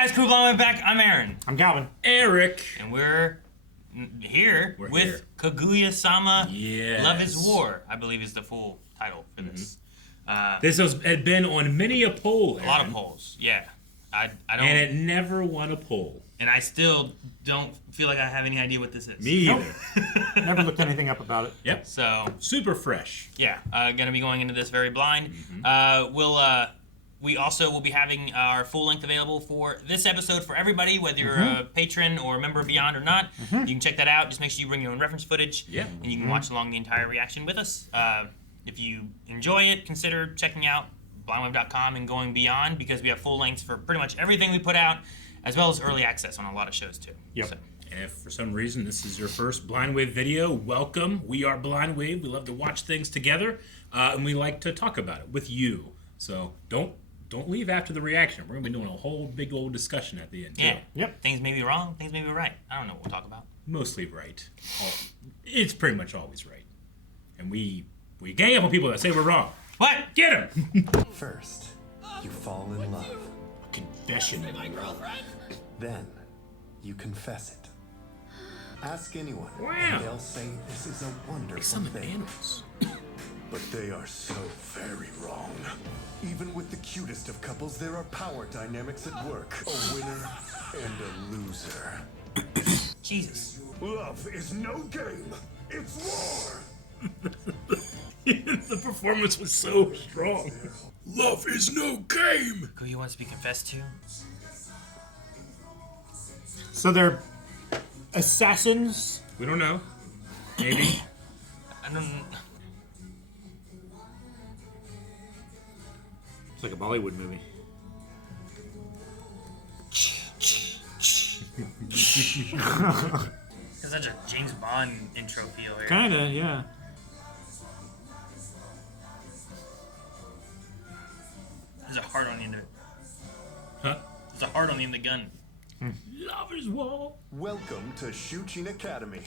guys, Crew Blind Way back. I'm Aaron. I'm Calvin. Eric. And we're here with Kaguya-sama. Yes. Love is War, I believe is the full title for this. This had been on many a poll, A lot of polls, yeah. I don't, and it never won a poll. And I still don't feel like I have any idea what this is. Me either. Never looked anything up about it. Yep. So super fresh. Yeah, gonna be going into this very blind. We also will be having our full length available for this episode for everybody, whether you're a patron or a member of Beyond or not. You can check that out. Just make sure you bring your own reference footage. Yeah. And you can watch along the entire reaction with us. If you enjoy it, consider checking out blindwave.com and going beyond, because we have full lengths for pretty much everything we put out, as well as early access on a lot of shows too. Yep. So. And if for some reason this is your first Blind Wave video, welcome. We are Blind Wave. We love to watch things together, and we like to talk about it with you. So don't leave after the reaction. We're going to be doing a whole big old discussion at the end, too. Yeah. Yep. Things may be wrong, things may be right. I don't know what we'll talk about. Mostly right. It's pretty much always right. And we gang up on people that say we're wrong. What? Get them! First, you fall in love. Confession. Then, you confess it. Ask anyone, Wow. and they'll say this is a wonderful Like some thing. animals. But they are so very wrong. Even with the cutest of couples, there are power dynamics at work. A winner and a loser. Jesus. Love is no game. It's war. The performance was so strong. Love is no game. Kaguya wants to be confessed to. So they're assassins. We don't know. Maybe. I don't. It's like a Bollywood movie. It's such a James Bond intro feel here. Kinda, yeah. There's a heart on the end of it. Huh? There's a heart on the end of the gun. Love is war. Welcome to Shuchin Academy,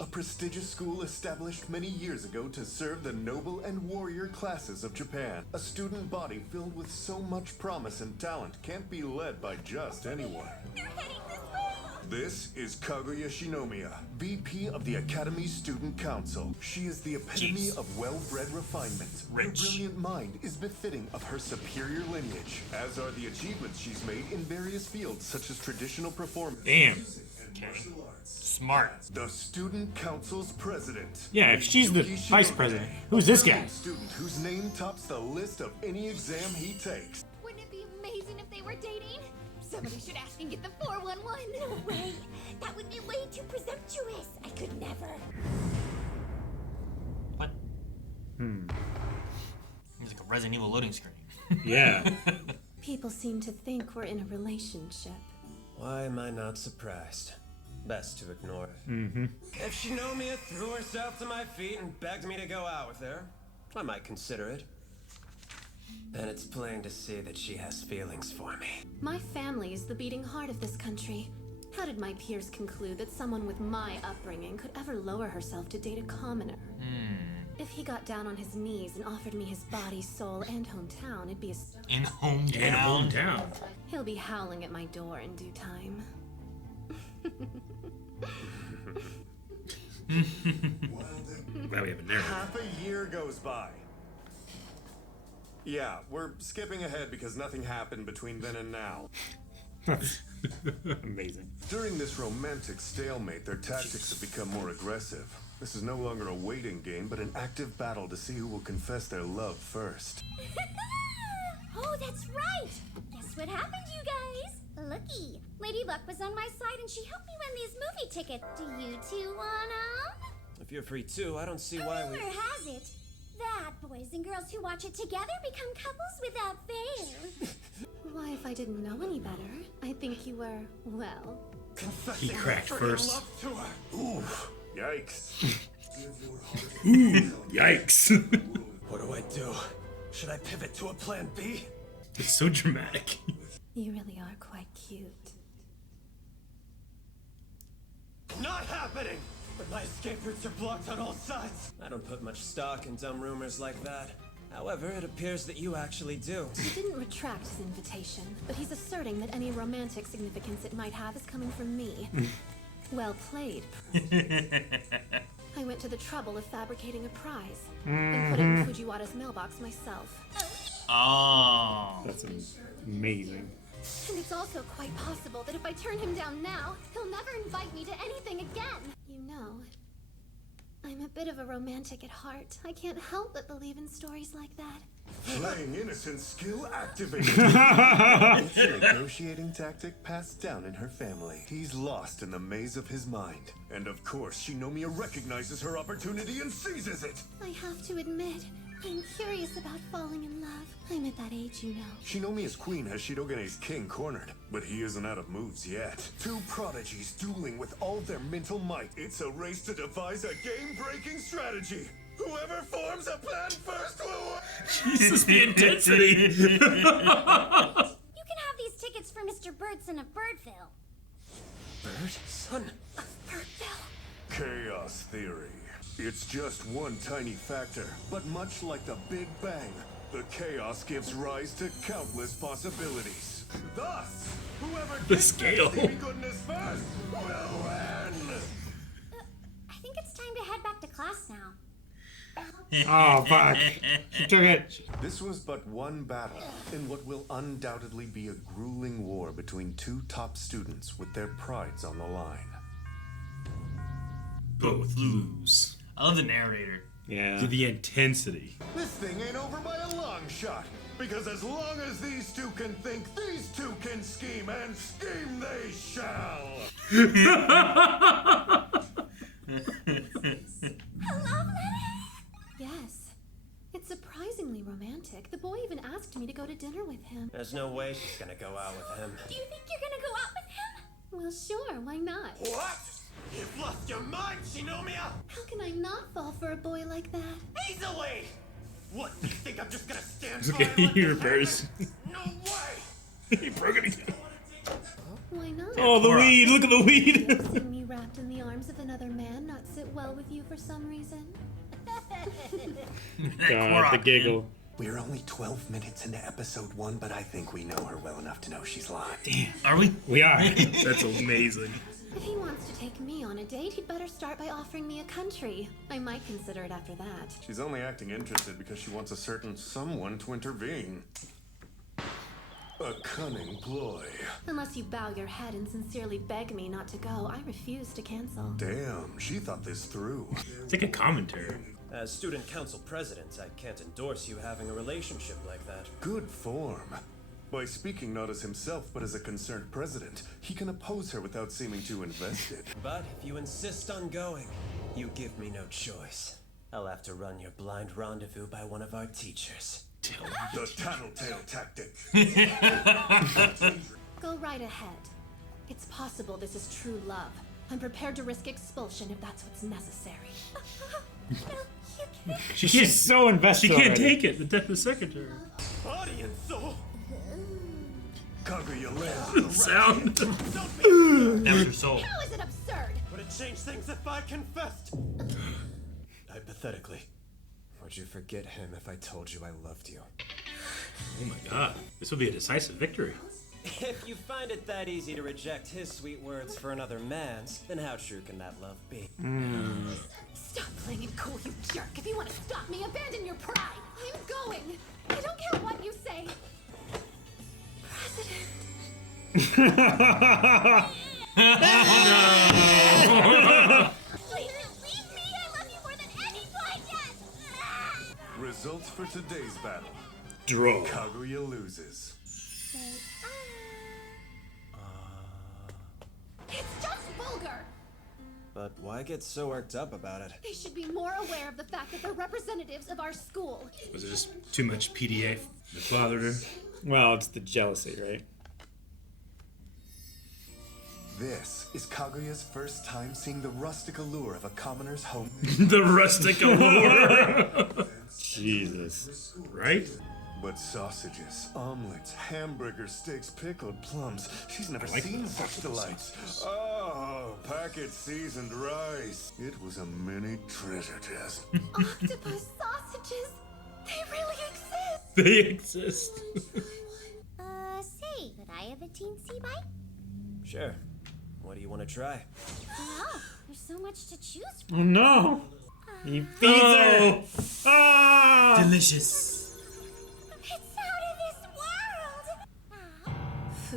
a prestigious school established many years ago to serve the noble and warrior classes of Japan. A student body filled with so much promise and talent can't be led by just anyone. They're heading this way! This is Kaguya Shinomiya, VP of the Academy's Student Council. She is the epitome Jeez. of well-bred refinement. Her Rich. brilliant mind is befitting of her superior lineage, as are the achievements she's made in various fields such as traditional performance. Damn. Okay. Smart. The Student Council's president. Yeah, if she's the Yuki vice Shinoda, president, who's this guy? a student whose name tops the list of any exam he takes. Wouldn't it be amazing if they were dating? Somebody should ask and get the 411. No way. That would be way too presumptuous. I could never. What? It's like a Resident Evil loading screen. Yeah. People seem to think we're in a relationship. Why am I not surprised? Best to ignore it. If Shinomiya threw herself to my feet and begged me to go out with her, I might consider it. Then it's plain to see that she has feelings for me. My family is the beating heart of this country. How did my peers conclude that someone with my upbringing could ever lower herself to date a commoner? If he got down on his knees and offered me his body, soul, and hometown, it'd be a... In hometown. And hometown. He'll be howling at my door in due time. Glad we have a narrator. Half a year goes by. Yeah, we're skipping ahead because nothing happened between then and now. Amazing. During this romantic stalemate, their tactics have become more aggressive. This is no longer a waiting game, but an active battle to see who will confess their love first. Oh, that's right. Guess what happened, you guys? Looky. Lady Luck was on my side and she helped me win these movie tickets. Do you two want 'em? If you're free too, I don't see why we... Rumor has it that boys and girls who watch it together become couples without fail. Why, if I didn't know any better, I think you were, well... Confessing He cracked your free first. love to her. Ooh, yikes. Yikes. What do I do? Should I pivot to a plan B? It's so dramatic. You really are quite cute. Not happening! But my escape routes are blocked on all sides. I don't put much stock in dumb rumors like that. However, it appears that you actually do. He didn't retract his invitation, but he's asserting that any romantic significance it might have is coming from me. Well played. I went to the trouble of fabricating a prize and put it in Fujiwara's mailbox myself. Oh. That's amazing. And it's also quite possible that if I turn him down now, he'll never invite me to anything again. You know, I'm a bit of a romantic at heart. I can't help but believe in stories like that. Playing innocent skill activated. It's a negotiating tactic passed down in her family. He's lost in the maze of his mind. And of course, Shinomiya recognizes her opportunity and seizes it. I have to admit, I'm curious about falling in love. I'm at that age, you know. Shinomiya's queen has Shidogane's king cornered, but he isn't out of moves yet. Two prodigies dueling with all their mental might. It's a race to devise a game-breaking strategy. Whoever forms a plan first will win! Jesus, the intensity! You can have these tickets for Mr. Birdson of Birdville. Bird? Son. Birdville. Chaos theory. It's just one tiny factor, but much like the Big Bang, the chaos gives rise to countless possibilities. Thus, whoever The gets scale. their goodness first will win! I think it's time to head back to class now. Oh, fuck. She took it. This was but one battle in what will undoubtedly be a grueling war between two top students with their prides on the line. Both lose. I love the narrator. Yeah. The intensity. This thing ain't over by a long shot, because as long as these two can think, these two can scheme, and scheme they shall! Love letter? Yes. It's surprisingly romantic. The boy even asked me to go to dinner with him. There's no way she's gonna go out with him. Do you think you're gonna go out with him? Well, sure, why not? What? You've lost your mind, Shinomiya! How can I not fall for a boy like that? Easily! What, you think I'm just gonna stand Okay, by and let here, this Bears. happen? No way! He broke it again. Why not? Oh, the weed. Look at the weed. Seeing me wrapped in the arms of another man not sit well with you for some reason? God, the giggle. We're only 12 minutes into episode 1, but I think we know her well enough to know she's lying. Are we? We are. That's amazing. If he wants to take me on a date, he'd better start by offering me a country. I might consider it after that. She's only acting interested because she wants a certain someone to intervene. A cunning ploy. Unless you bow your head and sincerely beg me not to go, I refuse to cancel. Damn, she thought this through. It's like a commentary. As student council president, I can't endorse you having a relationship like that. Good form. By speaking not as himself, but as a concerned president, he can oppose her without seeming too invested. But if you insist on going, you give me no choice. I'll have to run your blind rendezvous by one of our teachers. The tattletale tactic. Go right ahead. It's possible this is true love. I'm prepared to risk expulsion if that's what's necessary. No, you can't. She's so invested. She can't already. take it. The death of the secretary. Audience, so Kaguya lands. Sound. That was her soul. How is it absurd? would it change things if I confessed? Hypothetically, would you forget him if I told you I loved you? Oh my god. This would be a decisive victory. If you find it that easy to reject his sweet words for another man's, then how true can that love be? Stop playing it cool, you jerk. If you want to stop me, abandon your pride. I'm going. I don't care what you say. President. Please leave me. I love you more than any blind yet. Results for today's battle. Draw. Kaguya loses. It's just vulgar. But why get so worked up about it? They should be more aware of the fact that they're representatives of our school. Was it just too much PDA that bothered her? Well, it's the jealousy, right? This is Kaguya's first time seeing the rustic allure of a commoner's home. The rustic allure. Jesus. Right? But sausages, omelets, hamburgers, steaks, pickled plums. She's never like seen the such delights. Oh, packet seasoned rice. It was a mini treasure chest. Octopus sausages. They really exist! They exist. Say, could I have a teensy bite? Sure. What do you want to try? Wow, there's so much to choose Oh from. no! He feeds her! Ah! Delicious. It's out of this world!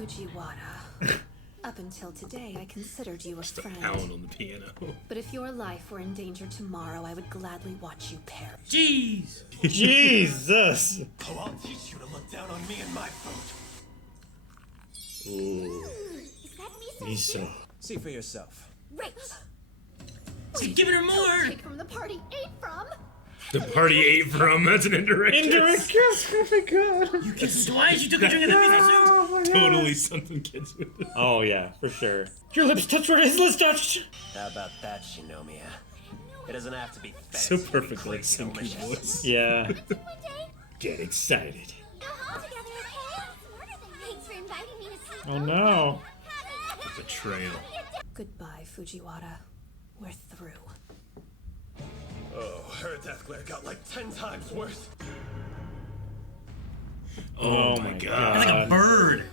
Fujiwara. Up until today, I considered you a friend. Pound on the piano. But if your life were in danger tomorrow, I would gladly watch you perish. Jeez. Jesus! Oh, I'll teach you to look down on me and my food. Ooh. Is that miso? Miso. See for yourself. Right. So giving her more. Take from the party ate from. The party ate from. That's an indirect Indirect kiss. kiss! Oh my god! You kissed twice. You took a drink of the miso soup. Oh my god. Totally something kids would do. Oh yeah, for sure. Your lips touched where his lips touched! How about that, Shinomiya? It doesn't have to be So fancy. perfect, like crazy Senku's delicious. voice. Yeah. One day, Get excited. go home together, okay? Thanks for inviting me to sleep. Oh no. Betrayal. Goodbye, Fujiwara. We're through. Oh, her death glare got like 10 times worse. Oh, my god. It's like a bird.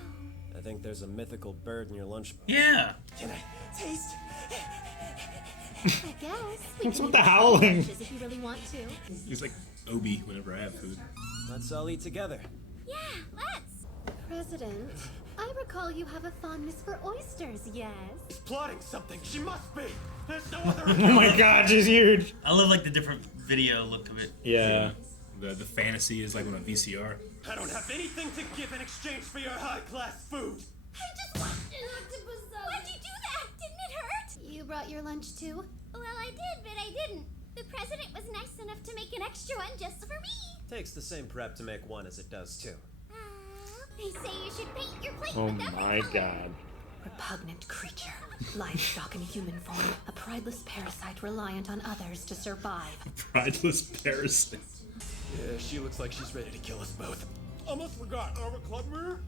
I think there's a mythical bird in your lunchbox. Yeah. Can I taste? I guess. We What's can with the eat howling? sandwiches if you really want to. He's like Obi whenever I have food. Let's all eat together. Yeah, let's. President, I recall you have a fondness for oysters, yes? She's plotting something. She must be. There's no other. Oh my god, she's huge! I love like the different video look of it. Yeah. The fantasy is like on a VCR. I don't have anything to give in exchange for your high-class food. I just want an octopus sausage. Why'd you do that? Didn't it hurt? You brought your lunch too? Well, I did, but I didn't. The president was nice enough to make an extra one just for me. Takes the same prep to make one as it does two. They say you should paint your plate Oh with that my color. god. Repugnant creature. Livestock in human form. A prideless parasite reliant on others to survive. Prideless parasite. Yeah, she looks like she's ready to kill us both. Almost forgot our club mirror.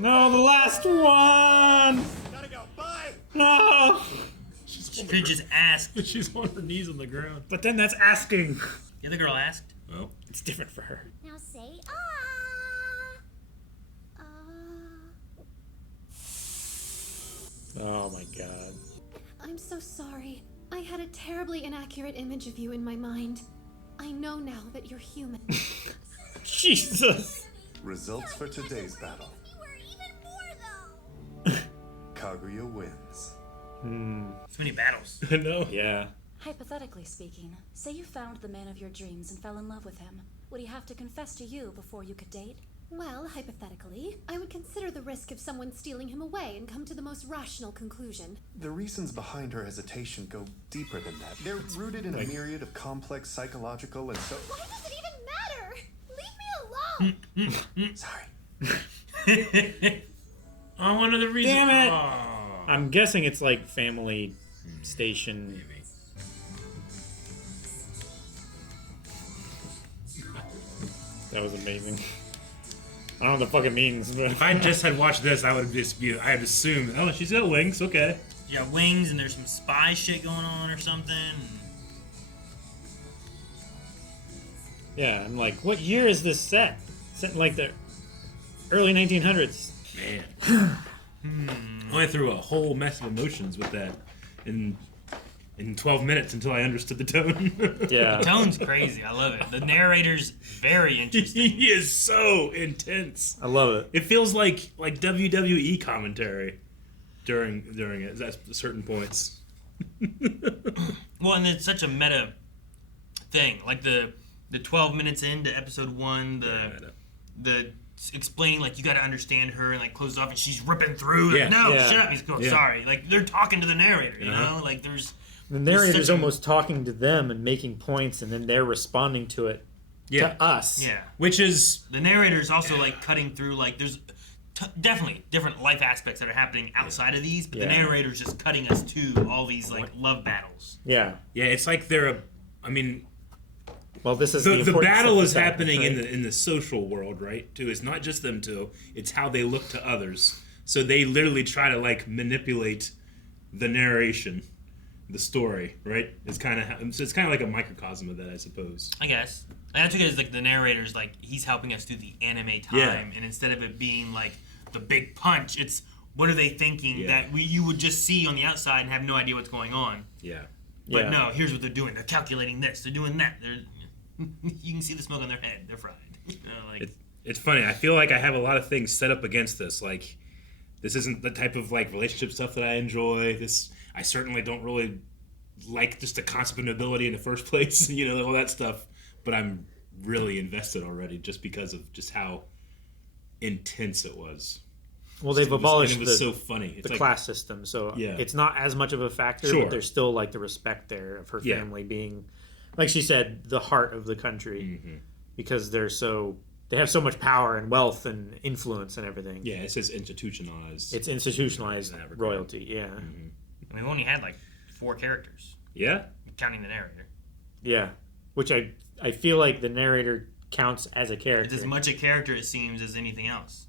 No, the last one! Gotta go. Bye. No! She could just ask. She's on her knees on the ground. But then that's asking. The other girl asked. Well, It's different for her. Now say Oh my god. I'm so sorry. I had a terribly inaccurate image of you in my mind. I know now that you're human. Jesus! Results for today's battle. You were even more though. Kaguya wins. So many battles. I know. Yeah. Hypothetically speaking, say you found the man of your dreams and fell in love with him. Would he have to confess to you before you could date? Well, hypothetically, I would consider the risk of someone stealing him away and come to the most rational conclusion. The reasons behind her hesitation go deeper than that. They're rooted in a myriad of complex psychological and so. Why does it even matter? Leave me alone. Sorry. Oh, one of the reasons. Damn it. Oh. I'm guessing it's like family station. Maybe. That was amazing. I don't know what the fuck it means, but If I just had watched this, I would just be. I'd assume. Oh, she's got wings. Okay. You got wings and there's some spy shit going on or something. yeah, I'm like, what year is this set? Set in like the early 1900s. Man. I went through a whole mess of emotions with that in 12 minutes until I understood the tone. Yeah. Tone's crazy. I love it. The narrator's very interesting. He is so intense. I love it. It feels like WWE commentary during it at certain points. Well, and it's such a meta thing. Like the 12 minutes into episode 1, the explaining like you got to understand her and like close off and she's ripping through. Like, Yeah. no, Yeah. shut up. He's cool. Yeah. Sorry. Like they're talking to the narrator. You Uh-huh. know, like there's The narrator's such a- almost talking to them and making points, and then they're responding to it Yeah. to us. yeah. Which is The narrator's also like cutting through like there's definitely different life aspects that are happening outside of these, but the Yeah. narrator's just cutting us to all these like love battles. Yeah. it's like they're I mean Well, this is the important battle stuff is to happening right? in the social world, right? Too. It's not just them two. It's how they look to others. So they literally try to like manipulate the narration the story, right? It's kind of like a microcosm of that, I suppose. I guess. And that's because like the narrator's like he's helping us through the anime time, Yeah. and instead of it being like the big punch, it's what are they thinking that you would just see on the outside and have no idea what's going on. Yeah. But no, here's what they're doing. They're calculating this. They're doing that. You can see the smoke on their head. They're fried. It's funny. I feel like I have a lot of things set up against this. Like, this isn't the type of like relationship stuff that I enjoy. I certainly don't really like just the concept of nobility in the first place. All that stuff. But I'm really invested already just because of just how intense it was. Well, they've abolished it was so funny. It's the like, class system, so Yeah. it's not as much of a factor, Sure. but there's still like the respect there of her Yeah. family being, like she said, the heart of the country, because they have so much power and wealth and influence and everything. Yeah, it says institutionalized. It's institutionalized In Africa. royalty, yeah. We've only had like 4 characters, Yeah? counting the narrator. Yeah, which I feel like the narrator counts as a character. It's as much a character, it seems, as anything else.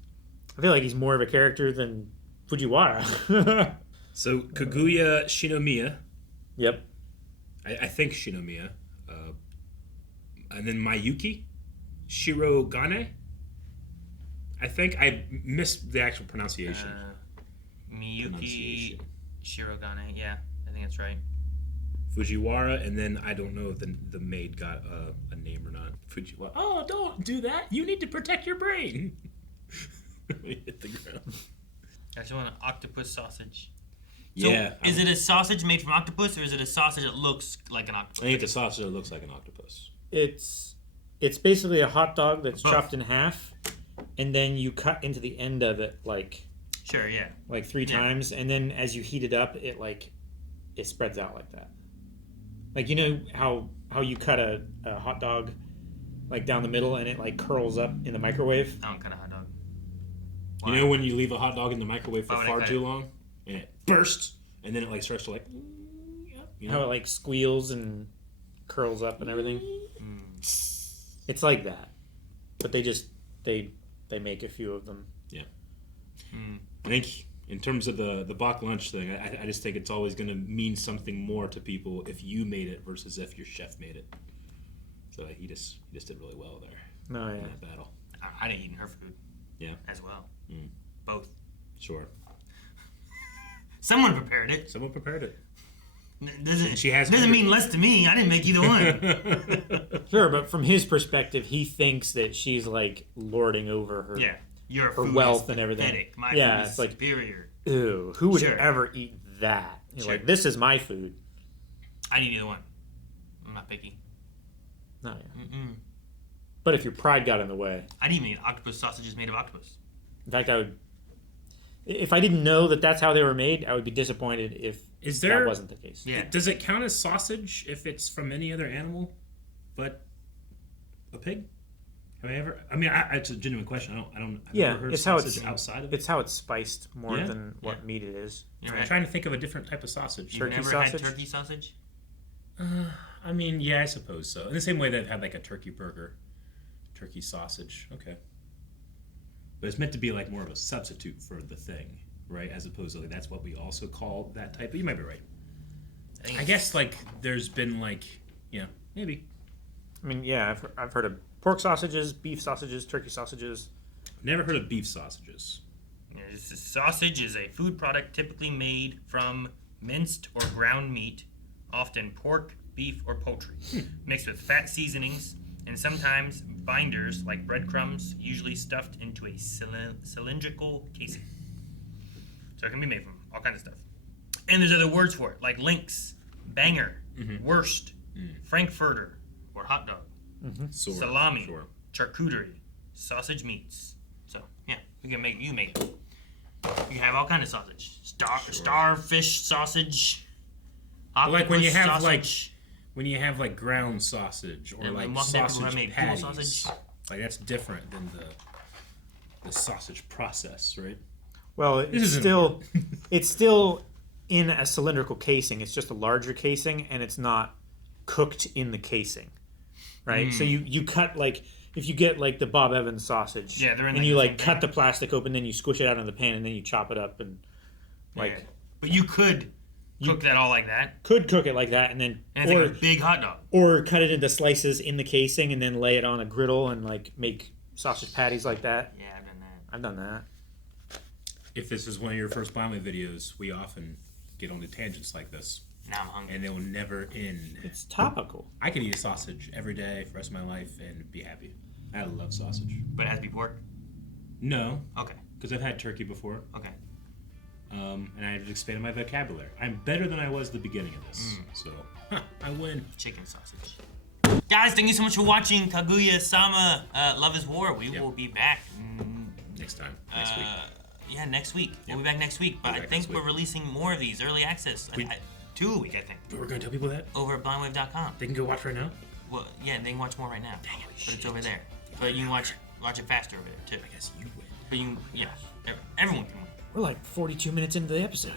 I feel like he's more of a character than Fujiwara. So, Kaguya Shinomiya. Yep. I think Shinomiya. And then Mayuki Shirogane. I think I missed the actual pronunciation. Miyuki Shirogane, yeah, I think that's right. Fujiwara, and then I don't know if the maid got a name or not. Fujiwara. Oh, don't do that. You need to protect your brain. Hit the ground. I just want an octopus sausage. So Yeah. is it a sausage made from octopus, or is it a sausage that looks like an octopus? I think it's a sausage that looks like an octopus. It's basically a hot dog that's Both. chopped in half, and then you cut into the end of it Sure, yeah. like 3 Yeah. times, and then as you heat it up, it spreads out like that. Like, how you cut a hot dog like down the middle and it like curls up in the microwave. I don't cut a hot dog. You know when you leave a hot dog in the microwave for Why would I far cut too it? long and it bursts and then it like starts to like How it like squeals and curls up and everything. It's like that, but they make a few of them. Yeah. I think in terms of the Bach lunch thing, I just think it's always going to mean something more to people if you made it versus if your chef made it. So he just did really well there No, in yeah. that battle. I'd have eaten her food. Yeah. As well. Both. Sure. Someone prepared it. Someone prepared it. Doesn't mean less to me. I didn't make either one. Sure, but from his perspective, he thinks that she's like lording over her. Yeah. Your Her food wealth is and everything. pathetic. My Yeah, food is it's like- superior. Ew, who would Sure. ever eat that? You're Sure. like, this is my food. I'd eat either one. I'm not picky. No, yeah. But if your pride got in the way, I'd even eat octopus sausages made of octopus. in fact, if I didn't know that that's how they were made, I would be disappointed if that wasn't the case. Yeah. Does it count as sausage if it's from any other animal but a pig? Have I ever? I mean, it's a genuine question. I've never heard it's how sausage it's outside of it. It's how it's spiced more Yeah? than what meat it is. I'm trying to think of a different type of sausage. You've Turkey never sausage? had turkey sausage? I mean, yeah, I suppose so. In the same way they've had like a turkey burger, turkey sausage. Okay. But it's meant to be like more of a substitute for the thing, right? As opposed to like, that's what we also call that type. But you might be right. I guess like there's been like, maybe. I mean, yeah, I've heard of pork sausages, beef sausages, turkey sausages. Never heard of beef sausages. Sausage is a food product typically made from minced or ground meat, often pork, beef, or poultry, mixed with fat seasonings and sometimes binders like breadcrumbs, usually stuffed into a cylindrical casing. So it can be made from all kinds of stuff. And there's other words for it, like lynx, banger, wurst, frankfurter, or hot dog, salami, charcuterie, sausage meats. So yeah, you make it. You can have all kinds of sausage. Starfish sausage. Like when you have sausage. like ground sausage or like most people sausage have made pool patties. sausage. Like that's different than the sausage process, right? Well, it's still in a cylindrical casing. It's just a larger casing, and it's not cooked in the casing, right? So you cut like if you get like the Bob Evans sausage, Yeah, they're in and like you the like same cut thing. the plastic open, then you squish it out in the pan, and then you chop it up and like But you could Cook that all like that. Could cook it like that, and then And it's like a big hot dog. or cut it into slices in the casing, and then lay it on a griddle and like make sausage patties like that. Yeah, I've done that. I've done that. If this is one of your first Blind Wave videos, we often get onto tangents like this, Now I'm hungry. and they will never end. It's topical. I could eat a sausage every day for the rest of my life and be happy. I love sausage. But it has to be pork? No, Okay. because I've had turkey before, Okay. and I've expanded my vocabulary. I'm better than I was at the beginning of this, so I win. Chicken sausage. Guys, thank you so much for watching Kaguya-sama Love is War. We will be back Next time, next week. Yeah, next week. Yep. We'll be back next week. But We'll I be back think next we're week. releasing more of these early access. 2 a week, I think. But we're gonna tell people that Over at blindwave.com. they can go watch right now. Well, yeah, they can watch more right now. But it's over there. But you can watch it faster over there too. I guess you win. But you, yeah, everyone can win. We're like 42 minutes into the episode.